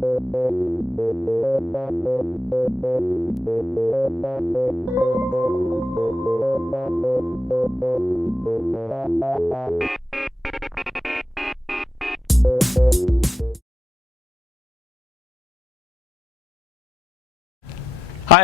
Hi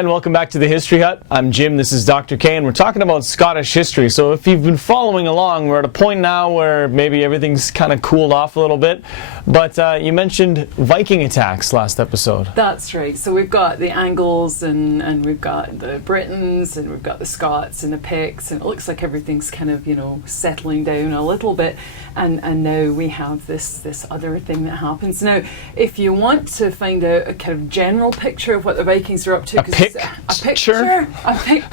and welcome back to the History Hut. I'm Jim, this is Dr. K, and we're talking about Scottish history. So if you've been following along, we're at a point now where maybe everything's kind of cooled off a little bit. But you mentioned Viking attacks last episode. That's right. So we've got the Angles and we've got the Britons and we've got the Scots and the Picts, and it looks like everything's kind of, settling down a little bit. And now we have this other thing that happens. Now, if you want to find out a kind of general picture of what the Vikings are up to,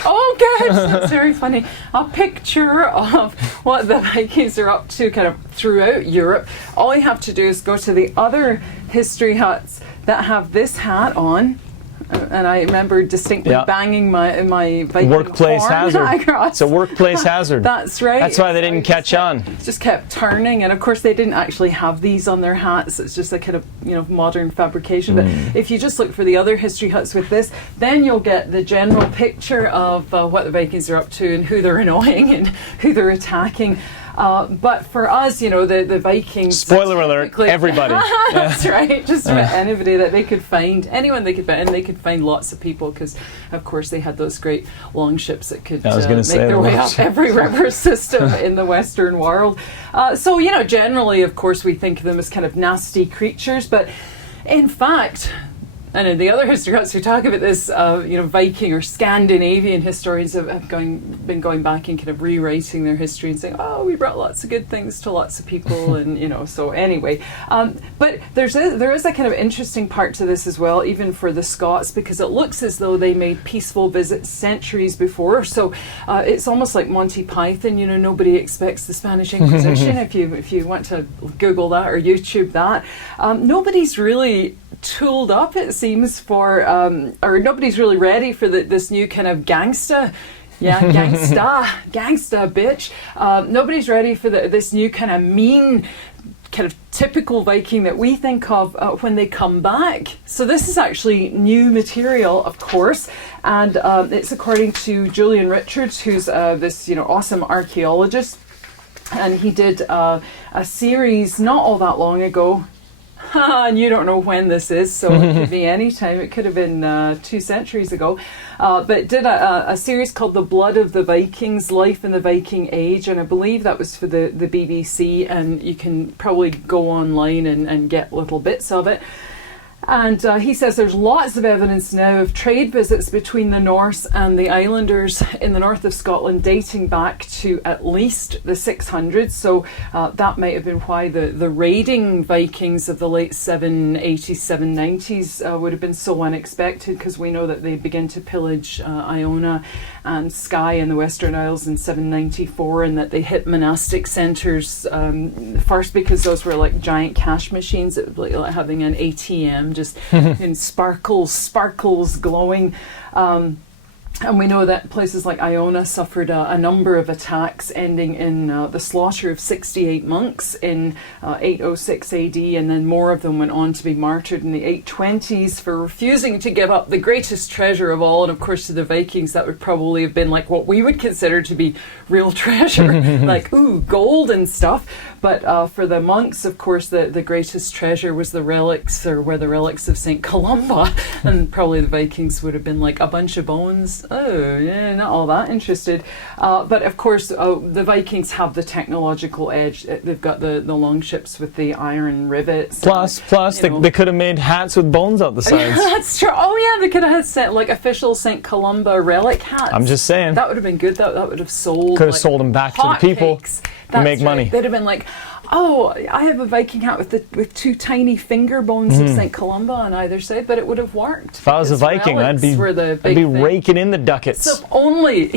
oh good, that's very funny. A picture of what the Vikings are up to kind of throughout Europe. All you have to do is go to the other history huts that have this hat on. And I remember distinctly banging my Viking workplace horn hazard. across. It's a workplace hazard. That's right. That's why they didn't catch on. Just kept turning, and of course they didn't actually have these on their hats. It's just a kind of modern fabrication. But if you just look for the other history huts with this, then you'll get the general picture of what the Vikings are up to and who they're annoying and who they're attacking. But for us, the Vikings... Spoiler alert, everybody. That's right. Just about anybody that they could find. Anyone they could find. And they could find lots of people because, of course, they had those great long ships that could make their way up every river system in the Western world. So, generally, of course, we think of them as kind of nasty creatures. But in fact... And in the other history huts who talk about this, Viking or Scandinavian historians have been going back and kind of rewriting their history and saying, oh, we brought lots of good things to lots of people, and so anyway. But there is a kind of interesting part to this as well, even for the Scots, because it looks as though they made peaceful visits centuries before. So it's almost like Monty Python. Nobody expects the Spanish Inquisition. If you want to Google that or YouTube that, nobody's really tooled up, it seems, for or nobody's really ready for this new kind of gangsta bitch. Nobody's ready for this new kind of mean, kind of typical Viking that we think of when they come back. So this is actually new material, of course, and it's according to Julian Richards, who's this awesome archaeologist, and he did a series not all that long ago. And you don't know when this is, so it could be any time. It could have been 2 centuries ago. But did a series called The Blood of the Vikings, Life in the Viking Age, and I believe that was for the BBC, and you can probably go online and get little bits of it. And he says there's lots of evidence now of trade visits between the Norse and the Islanders in the north of Scotland dating back to at least the 600s. So that might have been why the raiding Vikings of the late 780s, 790s would have been so unexpected, because we know that they begin to pillage Iona and Skye in the Western Isles in 794, and that they hit monastic centres first because those were like giant cash machines. It was like having an ATM just in sparkles glowing. And we know that places like Iona suffered a number of attacks, ending in the slaughter of 68 monks in 806 AD, and then more of them went on to be martyred in the 820s for refusing to give up the greatest treasure of all. And of course, to the Vikings, that would probably have been like what we would consider to be real treasure, like, gold and stuff. But for the monks, of course, the greatest treasure was the relics, or were the relics of St. Columba. And probably the Vikings would have been like a bunch of bones. Oh, yeah, not all that interested. But of course, the Vikings have the technological edge. They've got the long ships with the iron rivets. Plus, they could have made hats with bones out the sides. That's true. Oh, yeah, they could have had like official St. Columba relic hats. I'm just saying. That would have been good. That would have sold. Could have sold them back to the people. That's make money. They'd have been like, oh, I have a Viking hat with 2 tiny finger bones of St. Columba on either side, but it would have worked. If I was a Viking, I'd be raking in the ducats. So if only,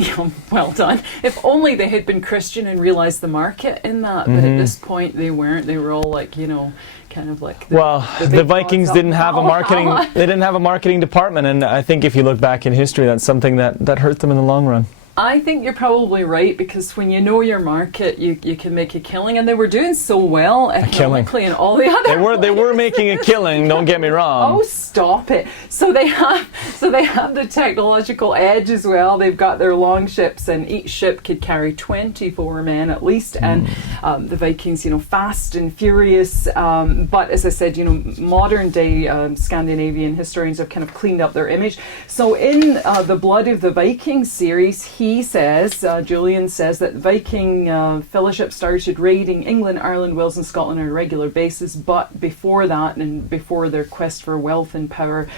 well done, if only they had been Christian and realised the market in that, but at this point they weren't. They were all like, kind of like the Vikings didn't have a marketing they didn't have a marketing department, and I think if you look back in history, that's something that hurt them in the long run. I think you're probably right, because when you know your market, you can make a killing, and they were doing so well economically and all the other. They were making a killing. Don't get me wrong. Oh, stop it! So they have the technological edge as well. They've got their long ships, and each ship could carry 24 men at least. And the Vikings, fast and furious. But as I said, modern day Scandinavian historians have kind of cleaned up their image. So in the Blood of the Vikings series, he says, Julian says, that Viking fellowship started raiding England, Ireland, Wales and Scotland on a regular basis, but before that, and before their quest for wealth and power,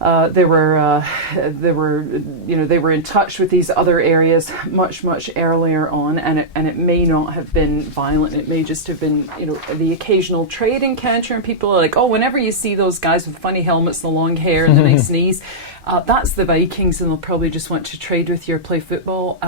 they were in touch with these other areas much earlier on, and it may not have been violent. It may just have been the occasional trade encounter, and people are like, oh, whenever you see those guys with funny helmets and the long hair and the nice knees, that's the Vikings, and they'll probably just want to trade with you or play football,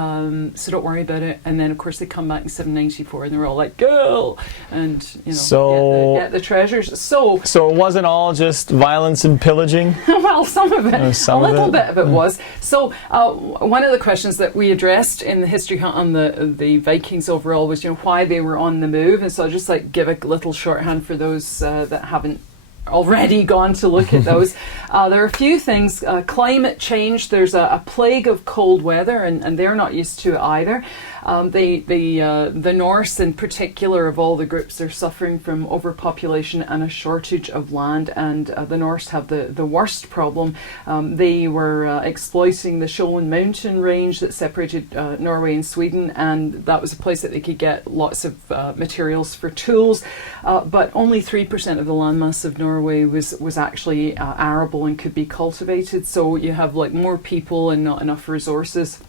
so don't worry about it. And then of course they come back in 794 and they're all like, go, and get the treasures. So it wasn't all just violence and pillaging? Well, some of it, a little bit of it was. So one of the questions that we addressed in the history hunt on the Vikings overall was why they were on the move. And so I'll just give a little shorthand for those that haven't already gone to look at those. There are a few things. Climate change, there's a plague of cold weather, and they're not used to it either. The Norse in particular, of all the groups, are suffering from overpopulation and a shortage of land, and the Norse have the worst problem. They were exploiting the Sholen mountain range that separated Norway and Sweden, and that was a place that they could get lots of materials for tools, but only 3% of the landmass of Norway was actually arable and could be cultivated, so you have more people and not enough resources.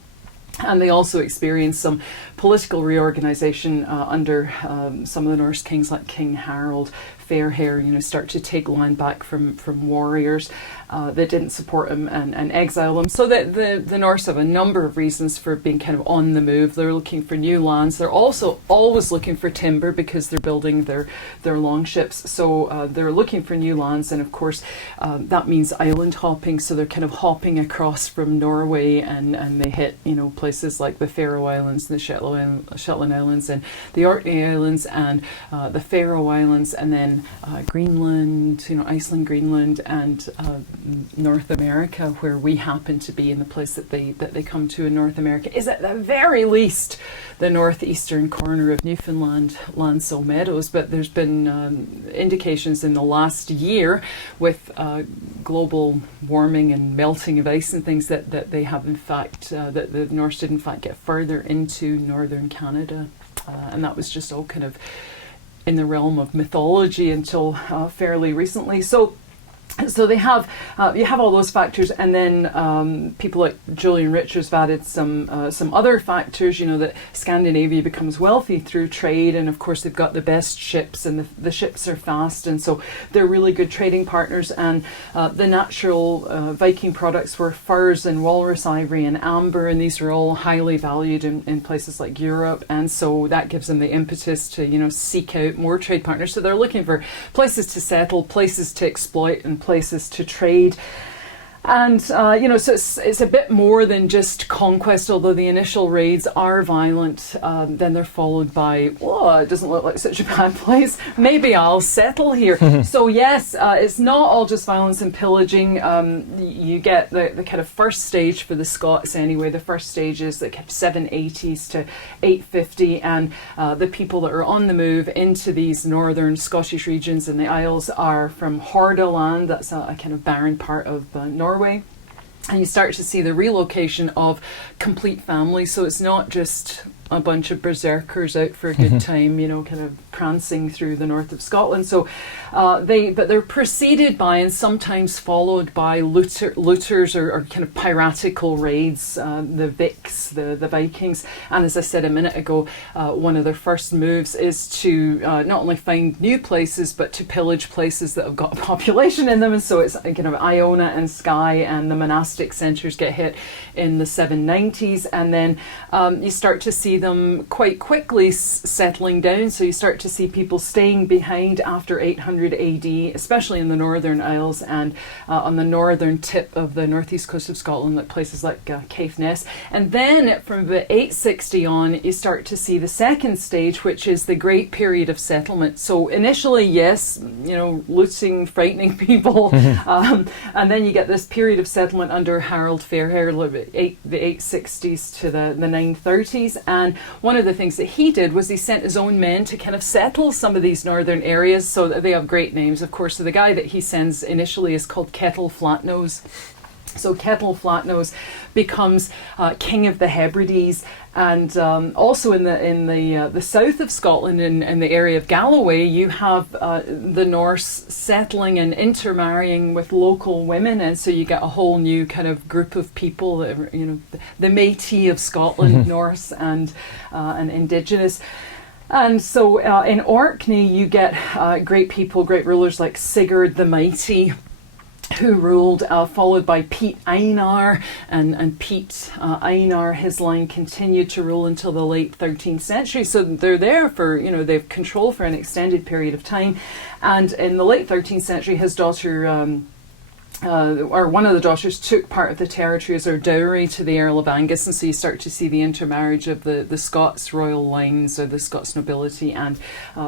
And they also experienced some political reorganization under some of the Norse kings, like King Harald Fairhair, start to take land back from warriors that didn't support him and exile them. So the Norse have a number of reasons for being kind of on the move. They're looking for new lands. They're also always looking for timber because they're building their long ships. So they're looking for new lands, and of course that means island hopping. So they're kind of hopping across from Norway, and they hit places like the Faroe Islands, the Shetland Islands, and the Orkney Islands, and the Faroe Islands, and then Greenland, Iceland, Greenland, and North America, where we happen to be, in the place that they come to in North America is at the very least the northeastern corner of Newfoundland, Landseau Meadows. But there's been indications in the last year with global warming and melting of ice and things that they have in fact, that the Norse did in fact get further into northern Canada, and that was just all kind of in the realm of mythology until fairly recently. So they have you have all those factors, and then people like Julian Richards have added some other factors. That Scandinavia becomes wealthy through trade, and of course they've got the best ships, and the ships are fast, and so they're really good trading partners. And the natural Viking products were furs and walrus ivory and amber, and these are all highly valued in places like Europe, and so that gives them the impetus to seek out more trade partners. So they're looking for places to settle, places to exploit, and places to trade. And, so it's a bit more than just conquest, although the initial raids are violent. Then they're followed by, it doesn't look like such a bad place. Maybe I'll settle here. So yes, it's not all just violence and pillaging. You get the kind of first stage for the Scots anyway. The first stage is the 780s to 850, and the people that are on the move into these northern Scottish regions and the Isles are from Hordaland. That's a kind of barren part of Norway. And you start to see the relocation of complete families. So it's not just a bunch of berserkers out for a good time, kind of prancing through the north of Scotland. So they're preceded by and sometimes followed by looters or kind of piratical raids, the Viks, the Vikings. And as I said a minute ago, one of their first moves is to not only find new places, but to pillage places that have got a population in them. And so it's kind of Iona and Skye, and the monastic centres get hit in the 790s. And then you start to see see them quite quickly settling down. So you start to see people staying behind after 800 AD, especially in the Northern Isles and on the northern tip of the northeast coast of Scotland, at places like Caithness. And then from about 860 on, you start to see the second stage, which is the Great Period of Settlement. So initially, yes, looting, frightening people, and then you get this period of settlement under Harold Fairhair, the 860s to the 930s. And one of the things that he did was he sent his own men to kind of settle some of these northern areas. So that they have great names, of course. So the guy that he sends initially is called Kettle Flatnose. So Kettle Flatnose becomes king of the Hebrides, and also in the south of Scotland, in the area of Galloway, you have the Norse settling and intermarrying with local women, and so you get a whole new kind of group of people, the Métis of Scotland, Norse and Indigenous. And so in Orkney, you get great people, great rulers like Sigurd the Mighty, who ruled, followed by Pete Einar, and Pete Einar, his line continued to rule until the late 13th century. So they're there for, they've control for an extended period of time. And in the late 13th century, his daughter, or one of the daughters, took part of the territory as her dowry to the Earl of Angus, and so you start to see the intermarriage of the Scots royal lines, or the Scots nobility, and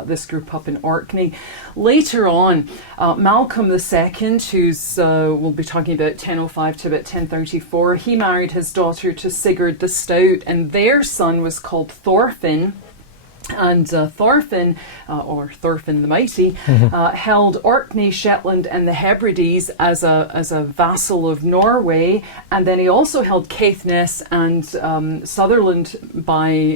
this group up in Orkney. Later on, Malcolm II, who's we'll be talking about 1005 to about 1034, he married his daughter to Sigurd the Stout, and their son was called Thorfinn. And Thorfinn, or Thorfinn the Mighty, held Orkney, Shetland, and the Hebrides as a vassal of Norway, and then he also held Caithness and Sutherland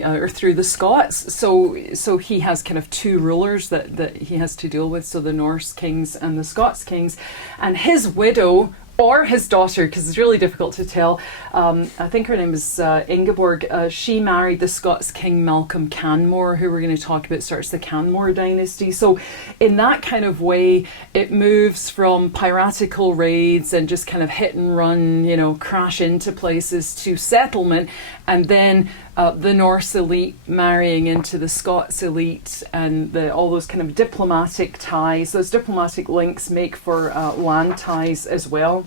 or through the Scots. So he has kind of two rulers that he has to deal with. So the Norse kings and the Scots kings, and his widow, or his daughter, because it's really difficult to tell. I think her name is Ingeborg. She married the Scots king Malcolm Canmore, who we're going to talk about, starts the Canmore dynasty. So in that kind of way, it moves from piratical raids and just kind of hit and run, crash into places, to settlement, and then the Norse elite marrying into the Scots elite, and all those kind of diplomatic ties. Those diplomatic links make for land ties as well.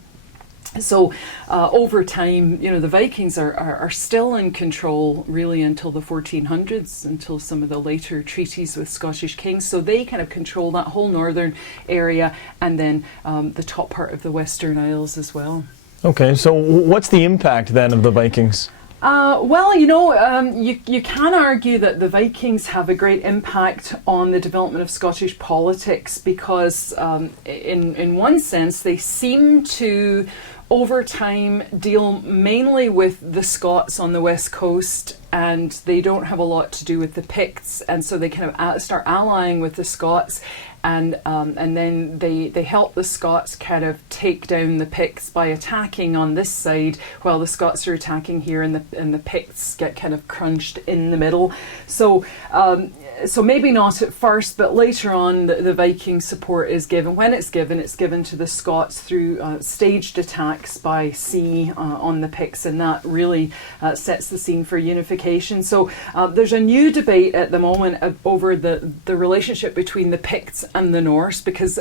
So over time, the Vikings are still in control really until the 1400s, until some of the later treaties with Scottish kings. So they kind of control that whole northern area, and then the top part of the Western Isles as well. Okay, so what's the impact then of the Vikings? You can argue that the Vikings have a great impact on the development of Scottish politics, because in one sense they seem to, over time, deal mainly with the Scots on the west coast, and they don't have a lot to do with the Picts, and so they kind of start allying with the Scots. And then they help the Scots kind of take down the Picts by attacking on this side, while the Scots are attacking here, and the Picts get kind of crunched in the middle. So maybe not at first, but later on the Viking support is given. When it's given to the Scots through staged attacks by sea on the Picts, and that really sets the scene for unification. So there's a new debate at the moment over the relationship between the Picts and the Norse, because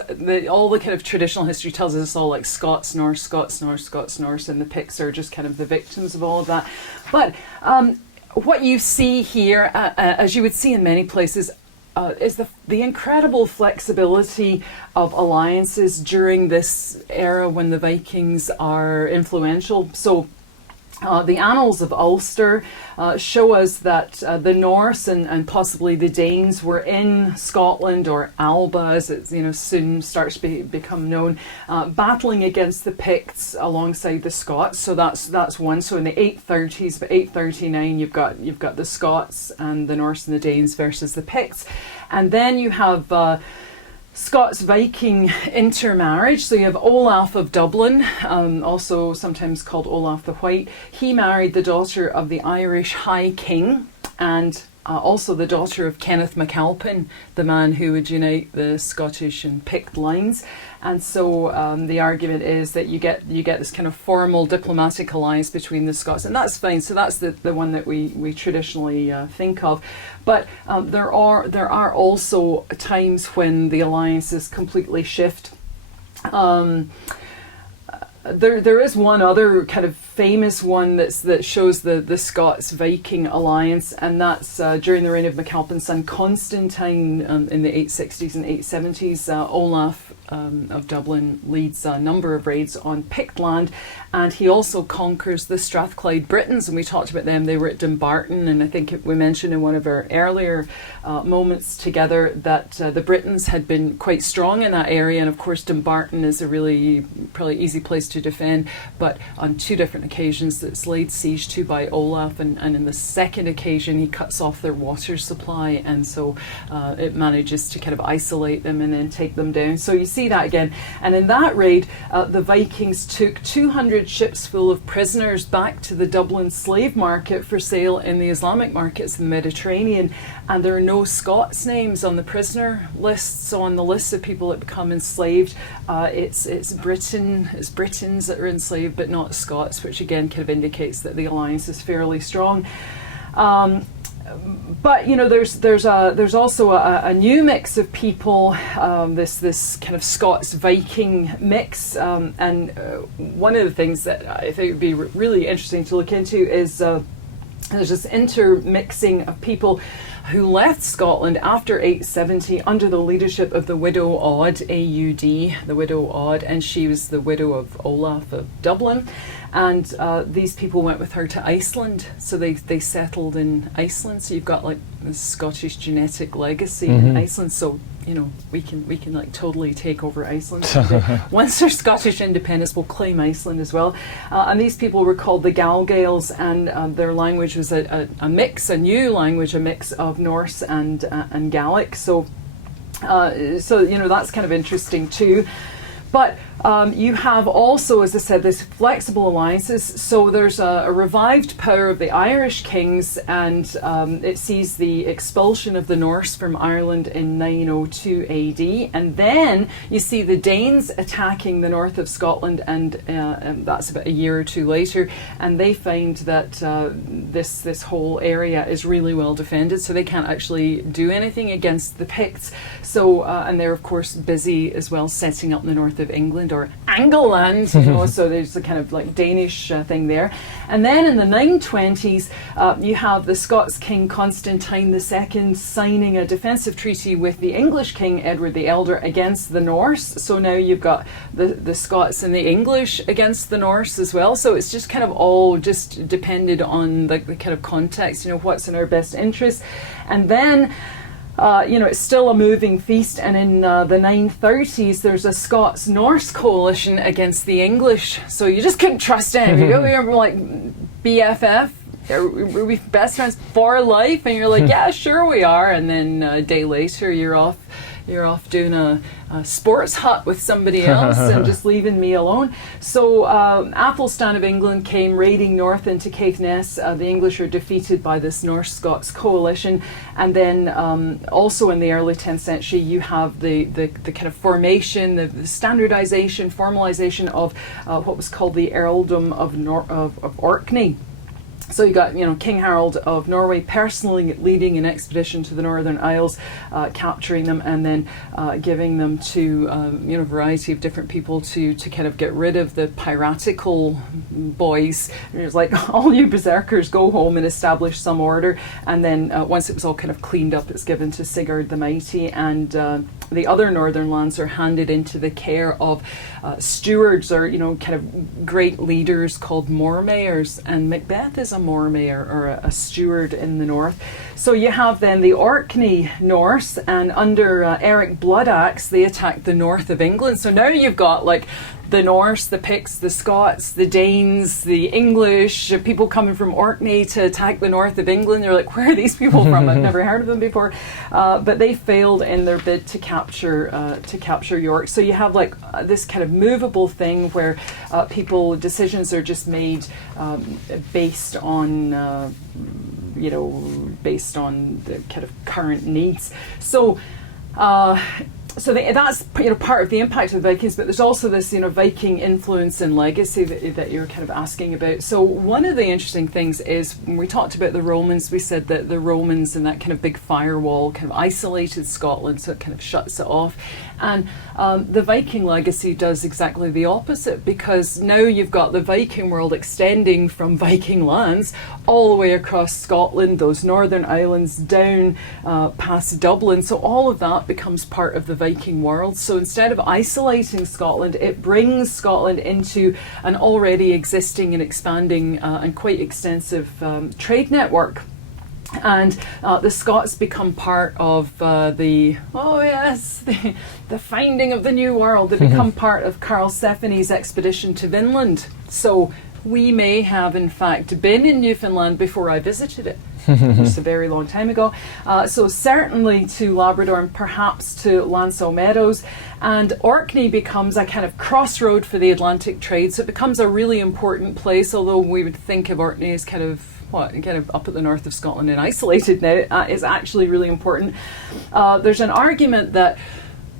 all the kind of traditional history tells us it's all like Scots, Norse, Scots, Norse, Scots, Norse, and the Picts are just kind of the victims of all of that. But what you see here, as you would see in many places, is the incredible flexibility of alliances during this era when the Vikings are influential. So the Annals of Ulster show us that the Norse and possibly the Danes were in Scotland, or Alba as it soon starts to become known, battling against the Picts alongside the Scots. So that's one. So in the 830s, but 839, you've got the Scots and the Norse and the Danes versus the Picts, and then you have Scots-Viking intermarriage. So you have Olaf of Dublin, also sometimes called Olaf the White. He married the daughter of the Irish High King, and also the daughter of Kenneth MacAlpin, the man who would unite the Scottish and Pict lines. And so the argument is that you get this kind of formal diplomatic alliance between the Scots, and that's fine. So that's the one that we traditionally think of. But there are also times when the alliances completely shift. There is one other kind of famous one that shows the Scots-Viking alliance, and that's during the reign of MacAlpin's son Constantine in the 860s and 870s. Olaf of Dublin leads a number of raids on Pict land, and he also conquers the Strathclyde Britons, and we talked about them. They were at Dumbarton, and I think we mentioned in one of our earlier moments together that the Britons had been quite strong in that area, and of course Dumbarton is a really probably easy place to defend, but on two different occasions it's laid siege to by Olaf, and in the second occasion he cuts off their water supply, and so it manages to kind of isolate them and then take them down. So you see that again, and in that raid the Vikings took 200 ships full of prisoners back to the Dublin slave market for sale in the Islamic markets in the Mediterranean, and there are no Scots names on the prisoner lists. So on the list of people that become enslaved, it's Britons that are enslaved, but not Scots, which again kind of indicates that the alliance is fairly strong. But you know, there's also a new mix of people, this kind of Scots-Viking mix, and one of the things that I think would be really interesting to look into is there's this intermixing of people who left Scotland after 870 under the leadership of the widow Aud, A-U-D, the widow Aud, and she was the widow of Olaf of Dublin. And these people went with her to Iceland, so they settled in Iceland. So you've got like this Scottish genetic legacy in Iceland. So you know we can like totally take over Iceland. Once there's Scottish independence, we'll claim Iceland as well. And these people were called the Galgaels, and their language was a new language, a mix of Norse and Gaelic. So you know that's kind of interesting too. But you have also, as I said, this flexible alliances. So there's a revived power of the Irish kings, and it sees the expulsion of the Norse from Ireland in 902 AD. And then you see the Danes attacking the north of Scotland, and that's about a year or two later. And they find that this whole area is really well defended, so they can't actually do anything against the Picts. So and they're of course busy as well setting up in the north of England, or Angleland, you know, so there's a kind of like Danish thing there. And then in the 920s, you have the Scots King Constantine II signing a defensive treaty with the English King Edward the Elder against the Norse. So now you've got the Scots and the English against the Norse as well. So it's just kind of all just depended on the kind of context, you know, what's in our best interest. And then you know, it's still a moving feast, and in the 930s there's a Scots-Norse coalition against the English, so you just couldn't trust anybody. We were like BFF, are we best friends for life? And you're like, yeah, sure we are, and then a day later you're off doing a sports hut with somebody else and just leaving me alone. So Athelstan of England came raiding north into Caithness. The English are defeated by this Norse-Scots coalition, and then also in the early 10th century you have the kind of formation, the standardization, formalization of what was called the earldom of Orkney. So you got, you know, King Harold of Norway personally leading an expedition to the Northern Isles, capturing them, and then giving them to you know, a variety of different people to kind of get rid of the piratical boys. And it was like, all you berserkers go home and establish some order. And then once it was all kind of cleaned up, it's given to Sigurd the Mighty, and the other northern lands are handed into the care of stewards, or, you know, kind of great leaders called mormayers, and Macbeth is a mormayer, or a steward in the north. So you have then the Orkney Norse, and under Eric Bloodaxe they attacked the north of England. So now you've got like the Norse, the Picts, the Scots, the Danes, the English, people coming from Orkney to attack the north of England. They're like, where are these people from? I've never heard of them before. But they failed in their bid to capture York. So you have like this kind of movable thing where decisions are just made based on based on the kind of current needs. So that's part of the impact of the Vikings, but there's also this Viking influence and legacy that you're kind of asking about. So one of the interesting things is when we talked about the Romans, we said that the Romans and that kind of big firewall kind of isolated Scotland, so it kind of shuts it off. And the Viking legacy does exactly the opposite, because now you've got the Viking world extending from Viking lands all the way across Scotland, those northern islands down past Dublin. So all of that becomes part of the Viking world. So instead of isolating Scotland, it brings Scotland into an already existing and expanding and quite extensive trade network. And the Scots become part of the finding of the New World. They become part of Karlsefni's expedition to Vinland. So we may have, in fact, been in Newfoundland before I visited it. Just a very long time ago. So certainly to Labrador and perhaps to Lansell Meadows. And Orkney becomes a kind of crossroad for the Atlantic trade. So it becomes a really important place, although we would think of Orkney as kind of up at the north of Scotland and isolated now. Is actually really important. There's an argument that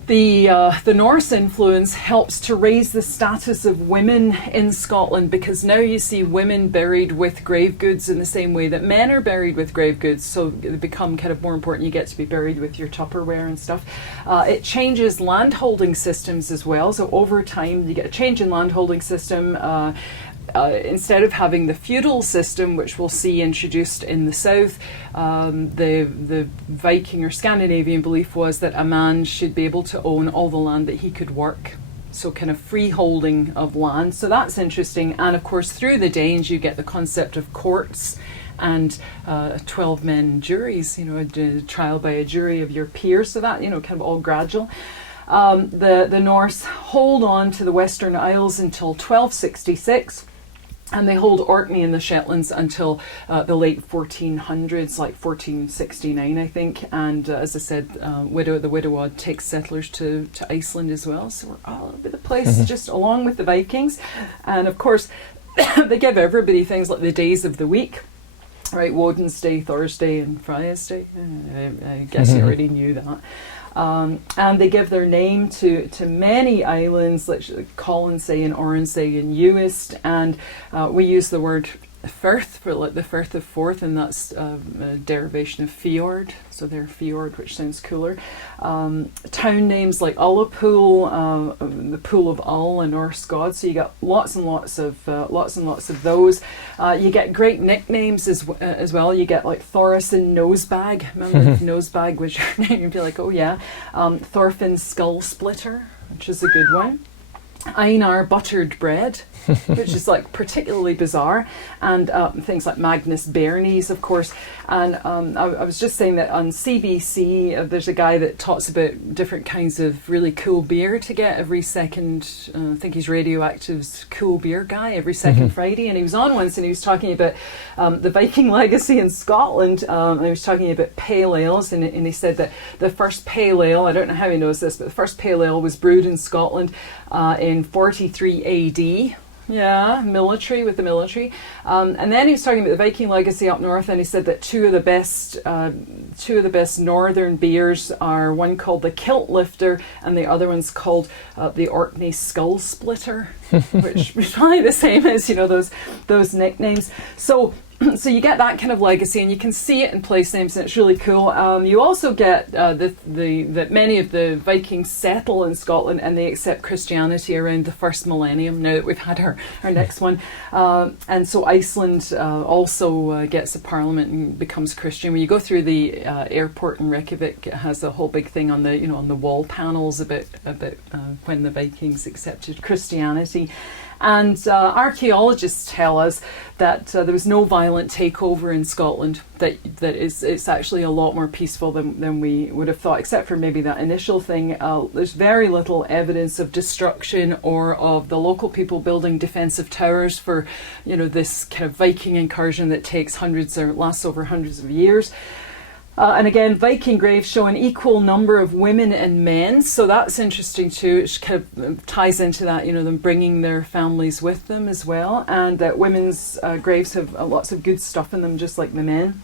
the Norse influence helps to raise the status of women in Scotland, because now you see women buried with grave goods in the same way that men are buried with grave goods, so they become kind of more important. You get to be buried with your Tupperware and stuff. It changes landholding systems as well, so over time you get a change in landholding system. Instead of having the feudal system, which we'll see introduced in the south, the Viking or Scandinavian belief was that a man should be able to own all the land that he could work. So kind of freeholding of land. So that's interesting. And of course, through the Danes, you get the concept of courts and 12-men juries, a trial by a jury of your peers. So that, kind of all gradual. The Norse hold on to the Western Isles until 1266. And they hold Orkney and the Shetlands until the late 1400s, like 1469, I think. And as I said, the Widowad takes settlers to Iceland as well. So we're all over the place, just along with the Vikings. And of course, they give everybody things like the days of the week. Right, Woden's Day, Thursday, and Friday's Day. I guess you already knew that. And they give their name to many islands, like Colonsay and Oronsay and Uist, and we use the word Firth for like the Firth of Forth, and that's a derivation of fjord, so they're fjord, which sounds cooler. Town names like Ullapool, the Pool of Ull, a Norse god, so you got lots and lots of those. You get great nicknames as well. You get like Thorison Nosebag. Remember if Nosebag was your name? You'd be like, oh yeah. Thorfinn Skull Splitter, which is a good one. Einar Buttered Bread, which is like particularly bizarre, and things like Magnus Bernies, of course. And I was just saying that on CBC, there's a guy that talks about different kinds of really cool beer to get every second. I think he's Radioactive's cool beer guy every second Friday, and he was on once and he was talking about the Viking legacy in Scotland. And he was talking about pale ales, and he said that the first pale ale, I don't know how he knows this, but the first pale ale was brewed in Scotland in 43 AD. Yeah, with the military. And then he was talking about the Viking legacy up north, and he said that two of the best northern beers are one called the Kilt Lifter, and the other one's called the Orkney Skull Splitter, which is probably the same as those nicknames. So you get that kind of legacy, and you can see it in place names, and it's really cool. You also get that many of the Vikings settle in Scotland, and they accept Christianity around the first millennium, now that we've had our next one. And so Iceland also gets a parliament and becomes Christian. When you go through the airport in Reykjavik, it has a whole big thing on the on the wall panels about when the Vikings accepted Christianity. And archaeologists tell us that there was no violent takeover in Scotland, that it's actually a lot more peaceful than we would have thought, except for maybe that initial thing. There's very little evidence of destruction or of the local people building defensive towers for this kind of Viking incursion that takes lasts over hundreds of years. And again, Viking graves show an equal number of women and men, so that's interesting too. It kind of ties into that, them bringing their families with them as well, and that women's graves have lots of good stuff in them, just like the men.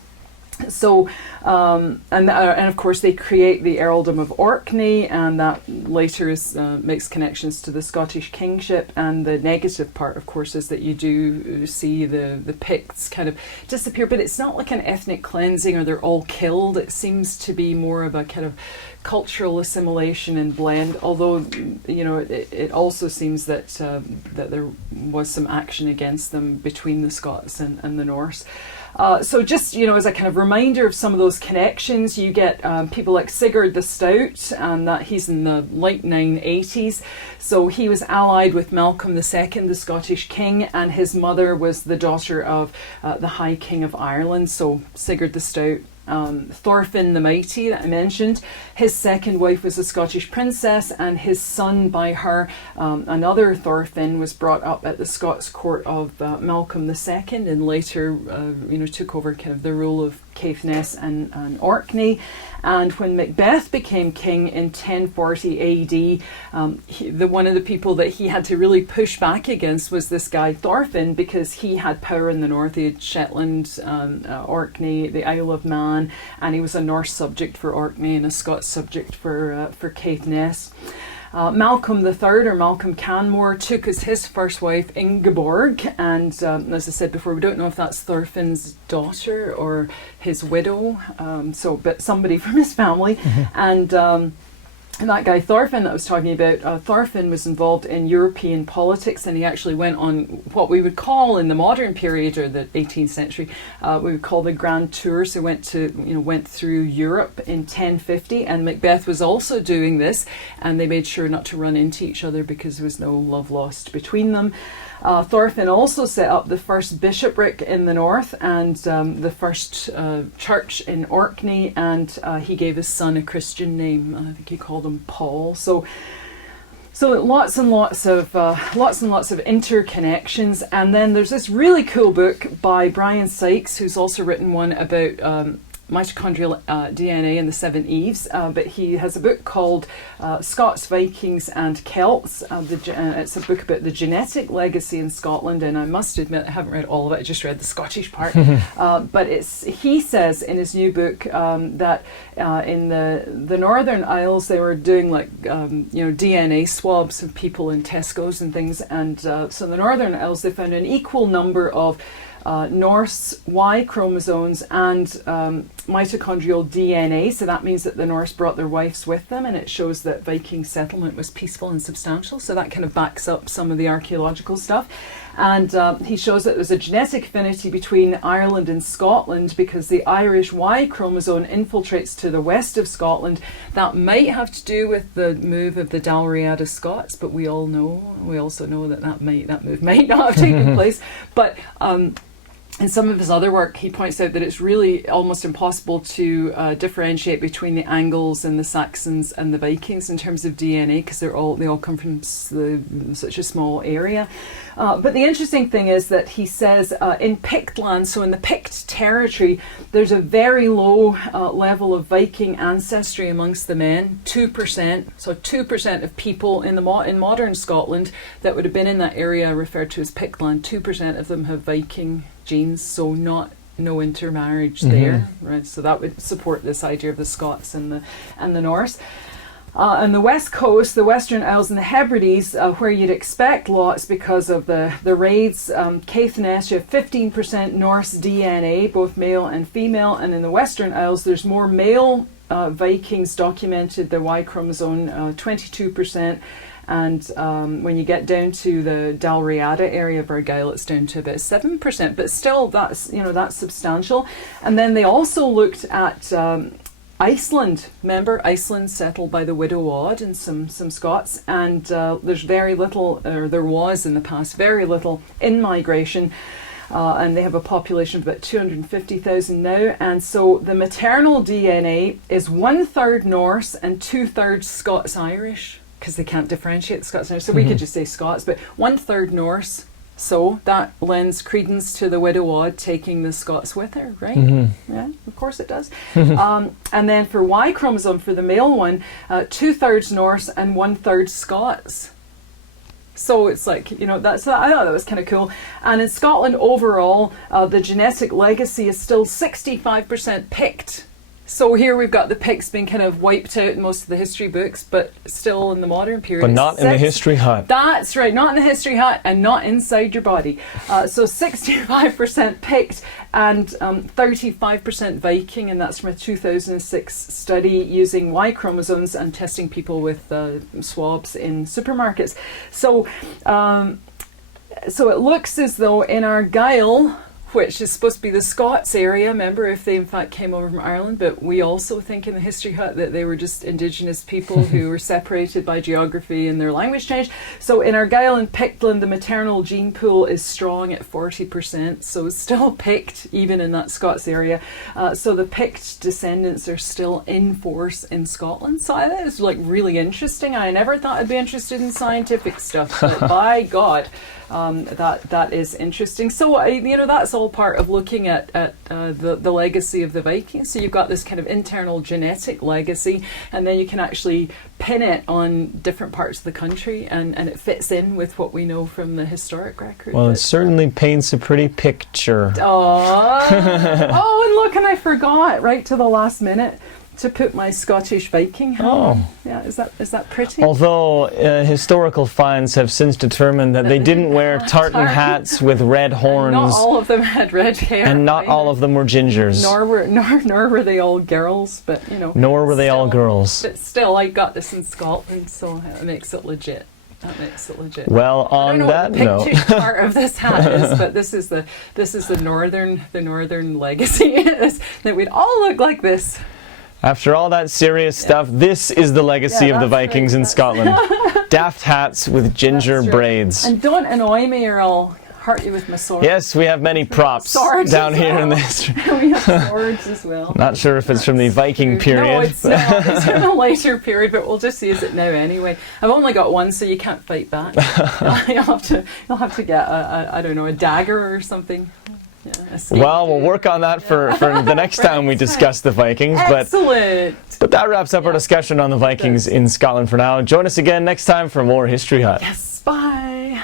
So, and of course they create the earldom of Orkney, and that later makes connections to the Scottish kingship. And the negative part, of course, is that you do see the Picts kind of disappear, but it's not like an ethnic cleansing or they're all killed. It seems to be more of a kind of cultural assimilation and blend, although it also seems that that there was some action against them between the Scots and the Norse. So just, as a kind of reminder of some of those connections, you get people like Sigurd the Stout, and that he's in the late 980s. So he was allied with Malcolm II, the Scottish king, and his mother was the daughter of the High King of Ireland, so Sigurd the Stout. Thorfinn the Mighty that I mentioned, his second wife was a Scottish princess, and his son by her, another Thorfinn, was brought up at the Scots court of Malcolm II, and later took over kind of the rule of Caithness and Orkney. And when Macbeth became king in 1040 AD, one of the people that he had to really push back against was this guy Thorfinn, because he had power in the north. He had Shetland, Orkney, the Isle of Man, and he was a Norse subject for Orkney and a Scots subject for Caithness. Malcolm III, or Malcolm Canmore, took as his first wife Ingeborg, and as I said before, we don't know if that's Thorfinn's daughter or his widow, but somebody from his family. And that guy Thorfinn that I was talking about, Thorfinn was involved in European politics, and he actually went on what we would call in the modern period, or the 18th century, we would call the Grand Tour. So went through Europe in 1050, and Macbeth was also doing this, and they made sure not to run into each other because there was no love lost between them. Thorfinn also set up the first bishopric in the north and the first church in Orkney, and he gave his son a Christian name. I think he called him Paul. So lots and lots of interconnections. And then there's this really cool book by Brian Sykes, who's also written one about mitochondrial DNA and the Seven Eves, but he has a book called Scots, Vikings and Celts. It's a book about the genetic legacy in Scotland, and I must admit I haven't read all of it, I just read the Scottish part. But he says in his new book that in the Northern Isles they were doing like DNA swabs of people in Tesco's and things, and so in the Northern Isles they found an equal number of Norse Y chromosomes and mitochondrial DNA, so that means that the Norse brought their wives with them, and it shows that Viking settlement was peaceful and substantial, so that kind of backs up some of the archaeological stuff. And he shows that there's a genetic affinity between Ireland and Scotland because the Irish Y chromosome infiltrates to the west of Scotland. That might have to do with the move of the Dalriada Scots, but we also know that move might not have taken place. But in some of his other work, he points out that it's really almost impossible to differentiate between the Angles and the Saxons and the Vikings in terms of DNA, because they all come from such a small area. But the interesting thing is that he says in Pictland, so in the Pict territory, there's a very low level of Viking ancestry amongst the men, 2%. So 2% of people in modern Scotland that would have been in that area referred to as Pictland, 2% of them have Viking genes, so no intermarriage there, right? So that would support this idea of the Scots and the Norse. On the west coast, the Western Isles and the Hebrides, where you'd expect lots because of the raids, Caithness, you have 15% Norse DNA, both male and female, and in the Western Isles there's more male Vikings documented, the Y chromosome, 22%. And when you get down to the Dalriada area of Argyll, it's down to about 7%, but still that's substantial. And then they also looked at Iceland. Remember, Iceland settled by the widow Odd and some Scots, and there's very little, or there was in the past, very little in-migration. And they have a population of about 250,000 now. And so the maternal DNA is 1/3 Norse and 2/3 Scots-Irish, because they can't differentiate the Scots-Irish. So we could just say Scots, but 1/3 Norse. So that lends credence to the widow Odd taking the Scots with her, right? Yeah, of course it does. And then for Y chromosome, for the male one, 2/3 Norse and 1/3 Scots. So it's like, I thought that was kind of cool. And in Scotland overall, the genetic legacy is still 65% Pict. So here we've got the Picts being kind of wiped out in most of the history books, but still in the modern period. But not in the history hut. That's right, not in the history hut and not inside your body. So 65% Pict and 35% Viking, and that's from a 2006 study using Y chromosomes and testing people with swabs in supermarkets. So, so it looks as though in Argyll, which is supposed to be the Scots area, remember, if they in fact came over from Ireland, but we also think in the history hut that they were just indigenous people who were separated by geography and their language changed. So in Argyll and Pictland, the maternal gene pool is strong at 40%, so it's still Pict even in that Scots area. So the Pict descendants are still in force in Scotland. So that is like really interesting. I never thought I'd be interested in scientific stuff, but by God, that is interesting. So that's all part of looking at the legacy of the Vikings. So you've got this kind of internal genetic legacy, and then you can actually pin it on different parts of the country, and it fits in with what we know from the historic record. Well, it certainly paints a pretty picture. Oh, and look, and I forgot right to the last minute to put my Scottish Viking hat on. Yeah, is that pretty? Although historical finds have since determined that they didn't wear tartan hats with red horns. Not all of them had red hair. And not all of them were gingers. Nor were they all girls, but Nor were they all girls. But still, I got this in Scotland, so it makes it legit. That makes it legit. Well, on that note, I don't know what the part of this hat is, but this is the northern legacy that we'd all look like this. After all that serious stuff, this is the legacy of the Vikings in Scotland. Daft hats with ginger braids. And don't annoy me or I'll hurt you with my sword. Yes, we have many props down here in the history. We have swords as well. Not sure if it's from the Viking period. No, it's not. It's from a later period, but we'll just use it now anyway. I've only got one, so you can't fight back. You'll have to get a dagger or something. Yeah, well, we'll work on that for the next time we discuss the Vikings. Excellent. But that wraps up our discussion on the Vikings in Scotland for now. Join us again next time for more History Hut. Yes, bye.